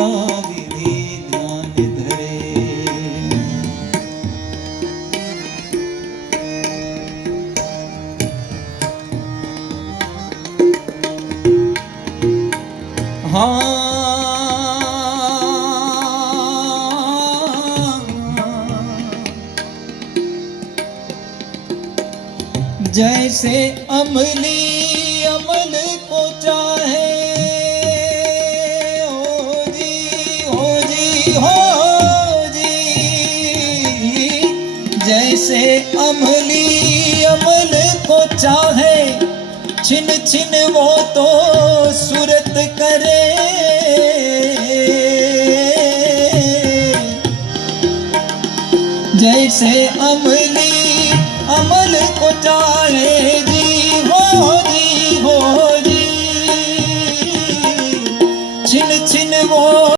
क्रिया विधि ध्यान धरे। हाँ जैसे अमली अमल को चाहे, हो जी हो जी हो जी। जैसे अमली अमल को चाहे, छिन छिन वो तो सूरत करे। जैसे अमली अमल को चाहे जी हो जी, छिन छिन वो